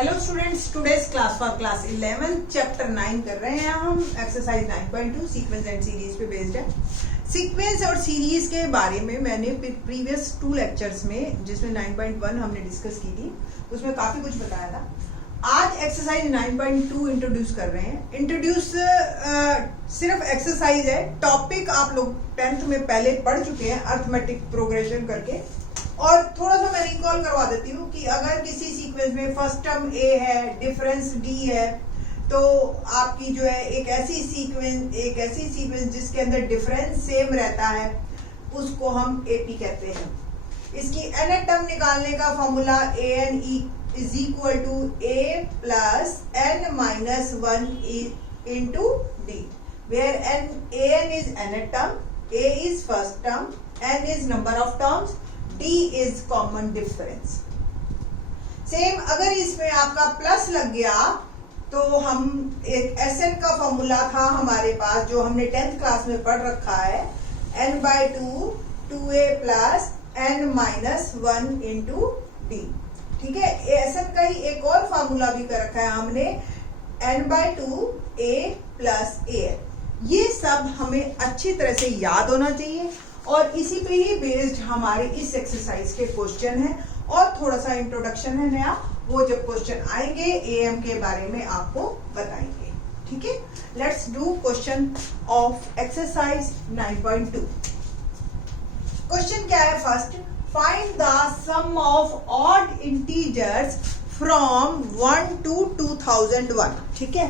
Hello students, today's class for class 11 chapter 9 कर रहे हैं हम। एक्सरसाइज 9.2 सीक्वेंस एंड सीरीज पे बेस्ड है। सीक्वेंस और सीरीज के बारे में मैंने प्रीवियस 2 लेक्चर्स में, जिसमें 9.1 हमने डिस्कस की थी, उसमें काफी कुछ बताया था। आज एक्सरसाइज 9.2 इंट्रोड्यूस कर रहे हैं। इंट्रोड्यूस सिर्फ एक्सरसाइज है, टॉपिक आप लोग 10th में पहले पढ़ चुके हैं अर्थमेटिक प्रोग्रेशन करके। और थोड़ा सा मैं रिकॉल करवा देती हूँ कि अगर किसी सीक्वेंस में फर्स्ट टर्म ए है, डिफरेंस डी है, तो आपकी जो है एक ऐसी सीक्वेंस जिसके अंदर डिफरेंस सेम रहता है, उसको हम एपी कहते हैं। इसकी nth टर्म निकालने का formula an is equal to a plus n minus 1 into D, where an is nth term, a is first term, n is number of terms, D is common difference। Same अगर इसमें आपका plus लग गया तो हम एक Sn का formula था हमारे पास, जो हमने 10th क्लास में पढ़ रखा है, n/2 2a plus n minus 1 into D. ठीक है, Sn का ही एक और फॉर्मूला भी कर रखा है हमने, n/2 a प्लस an। ये सब हमें अच्छी तरह से याद होना चाहिए और इसी पे ही बेस्ड हमारे इस एक्सरसाइज के क्वेश्चन है। और थोड़ा सा इंट्रोडक्शन है नया, वो जब क्वेश्चन आएंगे एएम के बारे में आपको बताएंगे। ठीक है, let's do question of exercise 9.2। Question क्या है? First, find the sum of odd integers from 1 to 2001। ठीक है,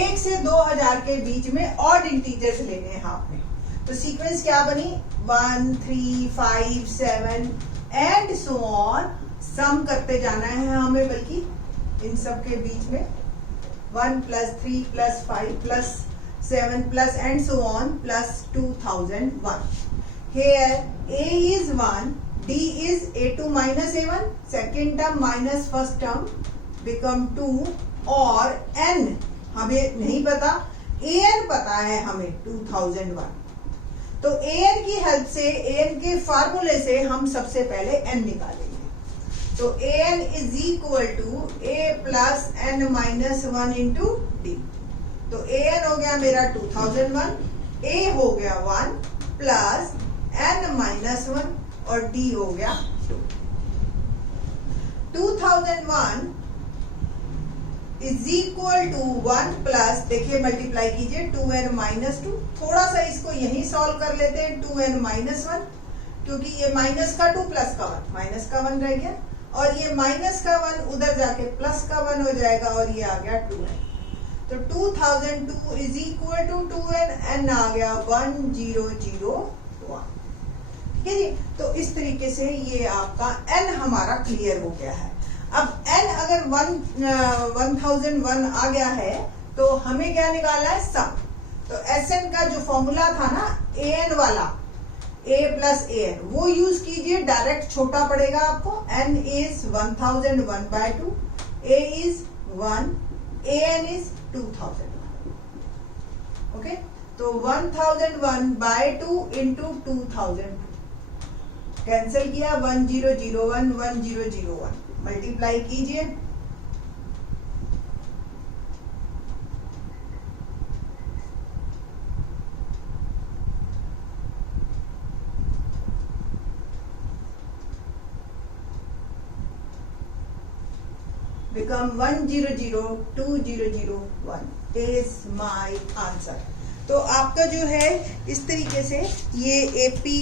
1 से 2000 के बीच में ऑड इंटीजर्स लेने हैं आपने। तो सीक्वेंस क्या बनी? 1 3 5 7 एंड सो ऑन। सम करते जाना है हमें, बल्कि इन सब के बीच में 1 + 3 + 5 + 7 + and so on plus 2001। Here a is 1, d is a2 minus a1, second term minus first term become 2, और n हमें नहीं पता, an पता है हमें 2001। तो an की हेल्प से, an के फार्मूले से हम सबसे पहले n निकालेंगे। तो an is equal to a plus n minus 1 into D. तो an हो गया मेरा 2001, a हो गया 1 प्लस n माइनस 1 और d हो गया 2। 2001 इज इक्वल टू 1 प्लस, देखिए मल्टीप्लाई कीजिए, 2n माइनस 2। थोड़ा सा इसको यही सॉल्व कर लेते हैं, 2n माइनस 1, क्योंकि ये माइनस का 2 प्लस का 1, माइनस का 1 रह गया, और ये माइनस का 1 उधर जाके प्लस का 1 हो जाएगा, और ये आ गया 2n। तो 2002 is equal to 2n, n आ गया 1001। ठीक है जी, तो इस तरीके से ये आपका n हमारा क्लियर हो गया है। अब n अगर 1001 आ गया है तो हमें क्या निकालना है? सम। तो Sn का जो फॉर्मूला था ना an वाला, a प्लस an, वो यूज कीजिए, डायरेक्ट छोटा पड़ेगा आपको। n is 1001/2, a is 1, an is 2001। Okay, तो 1001/2 इंटू 2002 कैंसिल किया, 1001 1001 मल्टीप्लाई कीजिए, become 100201 is my answer। तो आपका जो है इस तरीके से ये एपी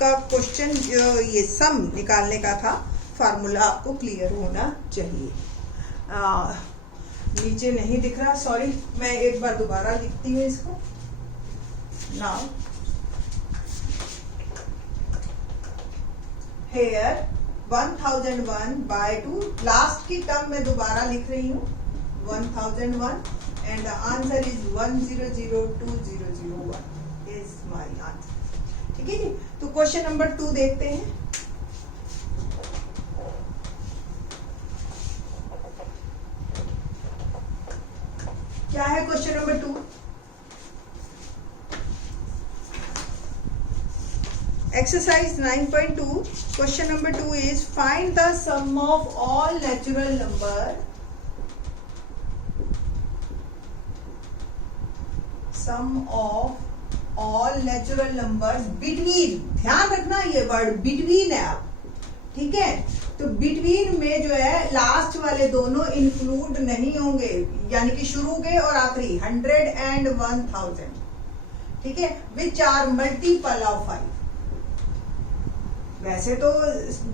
का क्वेश्चन, ये सम निकालने का था, फार्मूला आपको क्लियर होना चाहिए। नीचे नहीं दिख रहा, सॉरी, मैं एक बार दोबारा लिखती हूँ इसको। नाउ हेयर 1001/2, लास्ट की टर्म में दोबारा लिख रही हूँ 1001, and the answer is 100201 is my answer. ठीक है जी, तो क्वेश्चन नंबर 2 देखते हैं। क्या है question number 2? Exercise 9.2, question number 2 is find the sum of all natural number sum of all natural numbers between, ध्यान रखना ये वर्ड बिटवीन है आप, ठीक है। तो बिटवीन में जो है लास्ट वाले दोनों इंक्लूड नहीं होंगे, यानी कि शुरू के और आखिरी 100 and 1000, ठीक है, विच आर मल्टीपल ऑफ 5। वैसे तो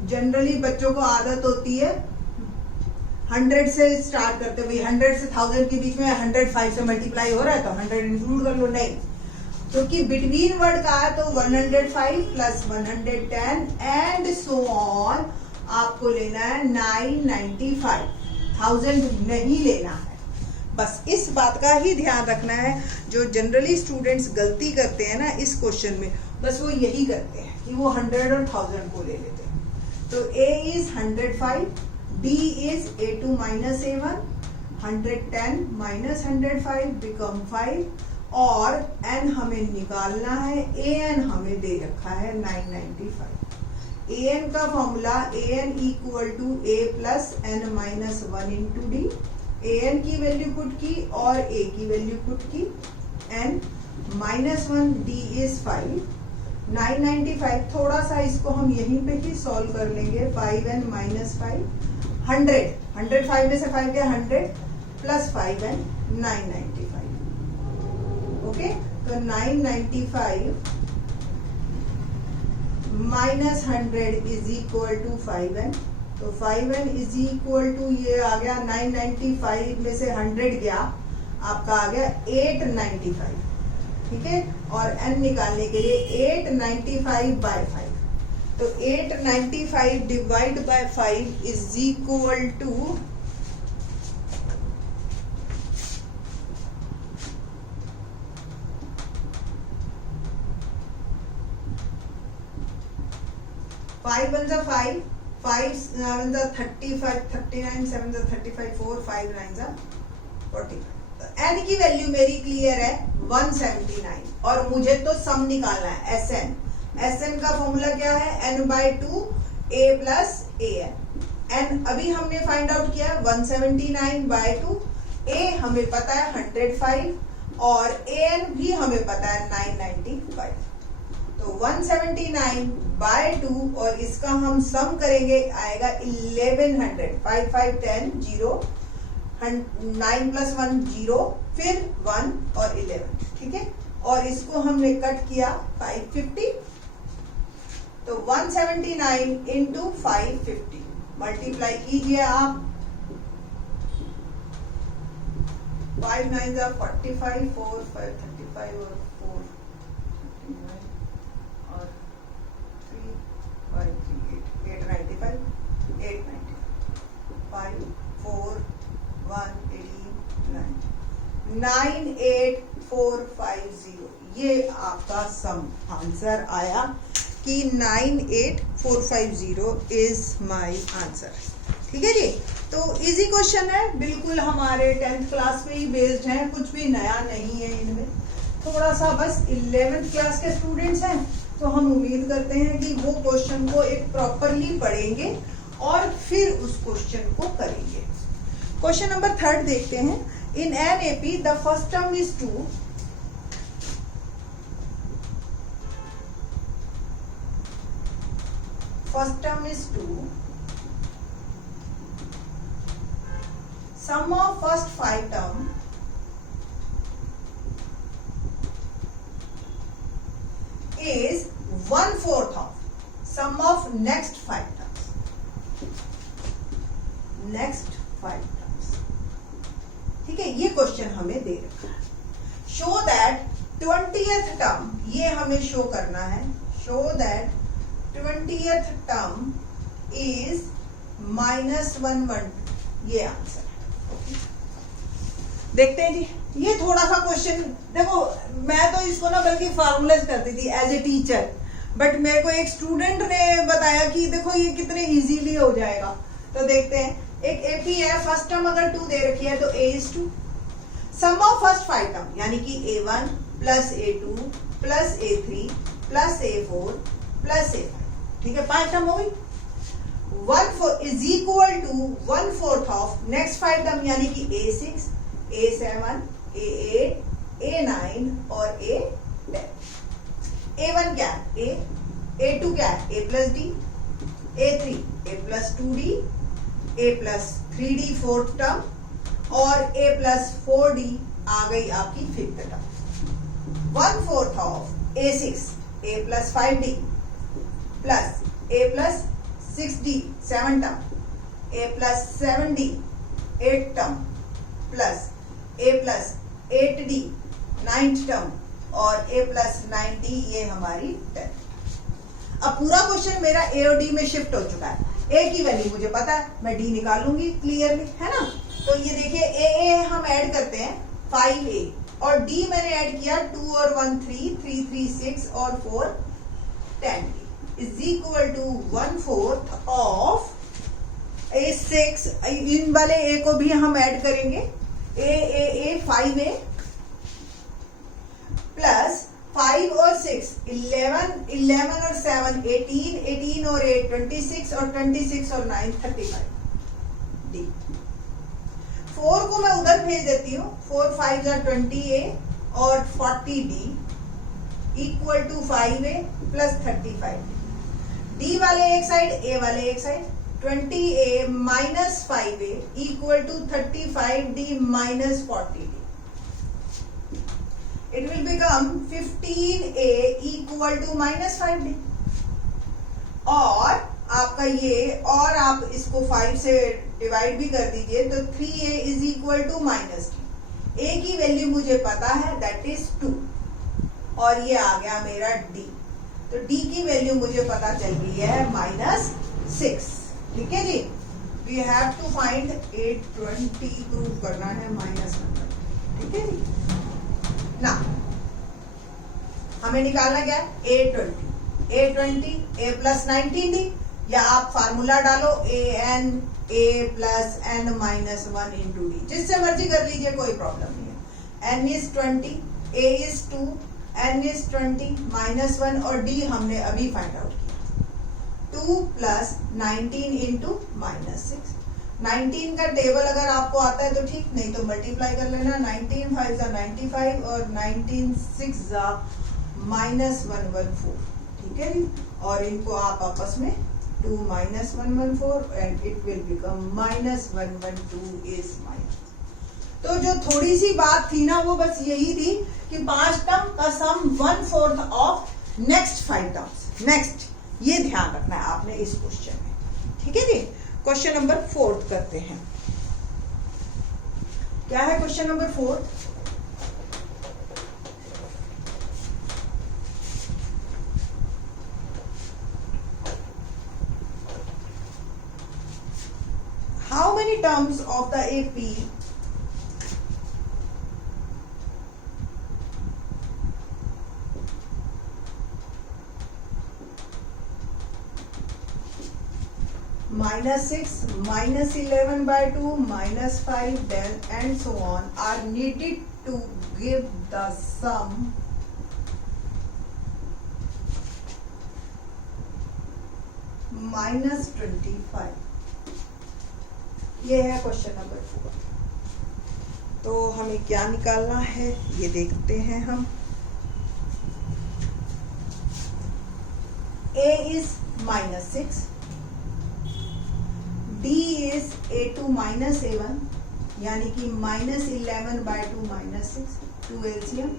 जनरली बच्चों को आदत होती है 100 से स्टार्ट करते, भाई 100 से 1000 के बीच में 105 से मल्टीप्लाई हो रहा है तो 100 इंक्लूड कर लो, नहीं, क्योंकि बिटवीन वर्ड का है तो 105 प्लस 110 एंड सो ऑन आपको लेना है 995, 1000 नहीं लेना है। बस इस बात का ही ध्यान रखना है। जो जनरली स्टूडेंट्स गलती करते हैं ना इस क्वेश्चन में, बस वो यही करते हैं कि वो 100 और 1000 को ले लेते हैं। तो A is 105, D is A2 minus A1, 110 minus 105 become 5, और n हमें निकालना है, an हमें दे रखा है 995। an का formula an equal to a plus n minus 1 into D. an की वैल्यू पुट की और a की वैल्यू पुट की, n माइनस 1, d इज 5, 995। थोड़ा सा इसको हम यहीं पे ही सॉल्व कर लेंगे, 5n माइनस 5, 100, 105 में से 5 गया 100 प्लस 5n 995। ओके, तो 995 minus 100 is equal to 5n। तो 5n इज इक्वल टू, ये आ गया 995 में से 100 गया, आपका आ गया 895, ठीक है। और n निकालने के लिए 895 बाय 5, तो 895 divide by 5 is equal to 5 1 जा 5, 5 7 जा 35, 39 7 जा 35, 4 5 9 जा 45। तो n की वैल्यू मेरी क्लियर है 179, और मुझे तो सम निकालना है Sn। Sn का फॉर्मूला क्या है, n/2 a plus an। n अभी हमने फाइंड आउट किया 179/2, a हमें पता है 105 और an भी हमें पता है 995। तो 179/2 और इसका हम सम करेंगे, आएगा 1100, 5 5 10 0, 9 प्लस 1 0, फिर 1 और 11, ठीक है। और इसको हमने कट किया 550, तो 179 इंटू 550 मल्टीप्लाई कीजिए आप, 5 9 जा 45, 4 5 35 और 4 59 और 3 5 3 8 895 5 4 1 18 98450, ये आपका सम आंसर आया कि 98450 इज माय आंसर, ठीक है जी। तो इजी क्वेश्चन है, बिल्कुल हमारे 10th क्लास पे ही बेस्ड है, कुछ भी नया नहीं है इनमें। थोड़ा सा बस 11th क्लास के स्टूडेंट्स हैं तो हम उम्मीद करते हैं कि वो क्वेश्चन को एक प्रॉपरली पढ़ेंगे और फिर उस क्वेश्चन को करेंगे। क्वेश्चन नंबर 3 देखते हैं। In an AP the first term is 2, first term is 2, sum of first 5 term is 1/4 of sum of next 5 terms, next 5 terms, ठीक है। ये क्वेश्चन हमें दे रखा है। शो दैट 20th टर्म, ये हमें शो करना है, show that 20th term is -112, ये आंसर है। ओके, देखते हैं जी। ये थोड़ा सा क्वेश्चन, देखो मैं तो इसको ना बल्कि फार्मूलाज करती थी एज ए टीचर, बट मेरे को एक स्टूडेंट ने बताया कि देखो ये कितने इजीली हो जाएगा। तो देखते हैं, एक एपी है, फर्स्ट टर्म अगर 2 दे रखी है तो a is 2, sum of first 5 term यानी कि a1 plus a2 plus a3 plus a4 plus a5, ठीक है, 5 टर्म हो गई। 1/4 is equal to 1/4 of next 5 term यानी कि a6 a7 a8 A9 और A10। A1 क्या है? A2 क्या है? A plus D, A3 A plus 2D, A plus 3D fourth term, और A प्लस 4D आ गई आपकी fifth term. 1/4 of A6 A plus 5D plus A plus 6D 7 term, A plus 7D 8 term plus A plus 8D 9th term और A plus 9D ये हमारी 10। अब पूरा question मेरा A और D में शिफ्ट हो चुका है। A की वैल्यू मुझे पता है, मैं D निकालूंगी क्लियरली, है ना। तो ये देखिए A हम ऐड करते हैं 5A और D मैंने ऐड किया 2 और 1 3, 3 3 6 और 4 10 is equal to 1/4 of A6। इन वाले A को भी हम ऐड करेंगे, A 5A प्लस 5 और 6 11 और 7 18 और 8 26 और 26 और 9 35 D। 4 को मैं उधर भेज देती हूँ, 4 5 20A और 40D equal to 5A plus 35 D वाले एक साइड, A वाले एक side, 20A minus 5A equal to 35D minus 40D। It will become 15A equal to minus 5D। और आपका ये, और आप इसको 5 से डिवाइड भी कर दीजिए तो 3A is equal to minus D। A की वैल्यू मुझे पता है, that is 2, और ये आ गया मेरा D। तो D की वैल्यू मुझे पता चल गई है -6। ठीक है जी। We have to find 820 prove करना है -1। ठीक है जी ना। हमें निकालना क्या है? A20 A प्लस 19D, या आप फार्मूला डालो A plus n minus 1 into D, जिससे मर्जी कर लीजिए, कोई प्रॉब्लम नहीं है। n is 20, A is 2, n is 20 minus 1 और d हमने अभी फाइंड आउट किया 2 प्लस 19 इंटू -6। 19 का टेबल अगर आपको आता है तो ठीक, नहीं तो मल्टीप्लाई कर लेना। 19 5 = 95 और 19 6 = -114। ठीक है जी। और इनको आप आपस में 2 - 114 and it will become -112 is minus. तो जो थोड़ी सी बात थी ना वो बस यही थी कि 5 टर्म का सम 1/4 ऑफ नेक्स्ट 5 टर्म्स। नेक्स्ट ये ध्यान रखना है आपने इस क्वेश्चन में। ठीक है जी। क्वेश्चन नंबर 4 करते हैं। क्या है question number 4? How many terms of the AP -6, -11/2, -5, then and so on are needed to give the sum -25। ये है क्वेश्चन नंबर 4। तो हमें क्या निकालना है ये देखते हैं हम। A is -6, D is A2 minus A1 यानी कि -11/2 -6, 2 LCM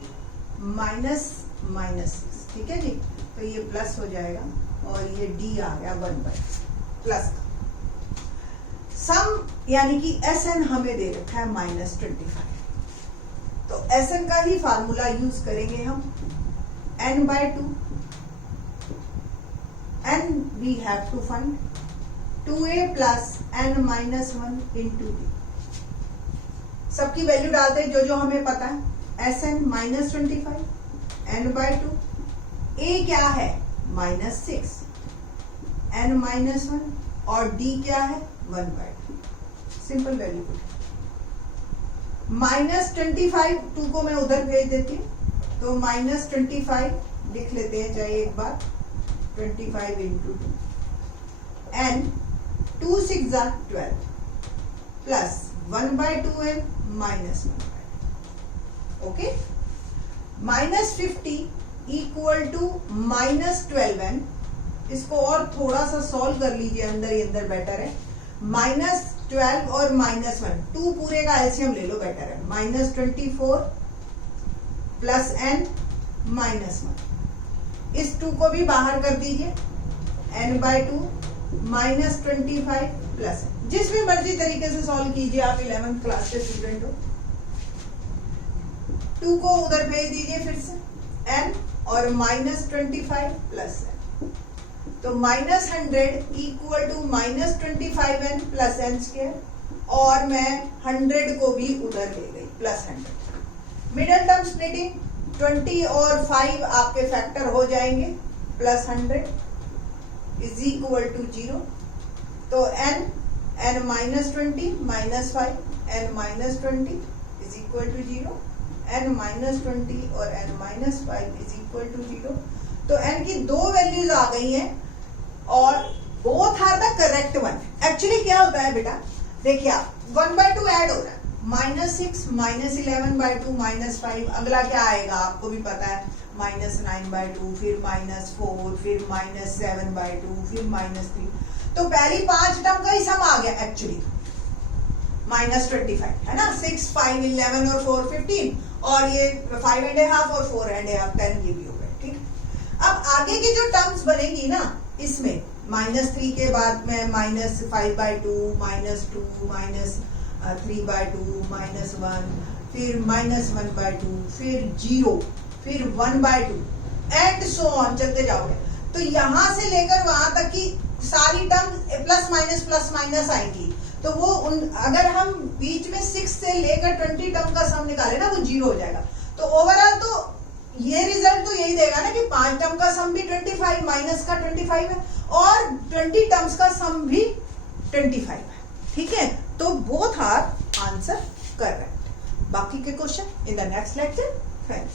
-6। ठीक है जी। तो ये प्लस हो जाएगा और ये D आ गया 1/2 प्लस का सम, यानी कि SN हमें दे रखा है -25। तो SN का ही फार्मूला यूज करेंगे हम। n/2 n we have to find 2A plus n minus 1 into D। सबकी वैल्यू डालते हैं जो जो हमें पता है। SN -25, n/2, A क्या है -6, n -1 और D क्या है 1/2। सिंपल वैल्यू -25, 2 को मैं उधर भेज देती हूँ तो -25 लिख लेते हैं, चाहे एक बार 25 into 2 n 2 6 = 12 plus 1/2n -1/2। Okay. -50 equal to -12n, इसको और थोड़ा सा सॉल्व कर लीजिए, अंदर ही अंदर बेटर है। -12 और -1, 2 पूरे का एलसीएम ले लो, बेटर है। -24 प्लस n -1, इस 2 को भी बाहर कर दीजिए, n/2 -25 प्लस, जिस भी मर्जी तरीके से सॉल्व कीजिए आप, 11th क्लास के स्टूडेंट हो। 2 को उधर भेज दीजिए फिर से, n और -25 प्लस n, तो -100 equal to -25n plus n², और मैं 100 को भी उधर ले गई, प्लस 100। मिडल टर्म स्प्लिटिंग, 20 और 5 आपके फैक्टर हो जाएंगे, प्लस 100 इज इक्वल टू 0। तो n -20 -5 n -20 is equal to 0, n -20 और n -5 इज इक्वल टू 0। तो n की 2 वैल्यूज आ गई हैं और both are the correct one. Actually क्या होता है बेटा, देखिए आप 1/2 ऐड हो रहा है, -6 -11/2 -5, अगला क्या आएगा आपको भी पता है, -9/2, फिर -4, फिर -7/2, फिर -3। तो पहली 5 टर्म का ही सम आ गया एक्चुअली, -25 है ना, 6, 5, 11 और 4 15, और ये 5.5 और 4.5 10, ये भी हो गए, ठीक। अब आगे की जो टर्म्स बनेगी ना, इसमें -3 के बाद में -5/2, -2, -3/2, -1, फिर -1/2, फिर 0, फिर 1/2 एंड सो ऑन, चलते जाओगे। तो यहां से लेकर वहां तक की सारी टर्म प्लस माइनस आएंगी। तो वो अगर हम बीच में 6 से लेकर 20 टर्म का सम निकाले ना, वो 0 हो जाएगा। तो ओवरऑल तो ये रिजल्ट तो यही देगा ना कि 5 टर्म का सम भी 25 माइनस का 25 है, और 20 टर्म्स का सम भी 25 है, ठीक है। तो बोथ आर आंसर करेक्ट। बाकी के question in the next lecture friends.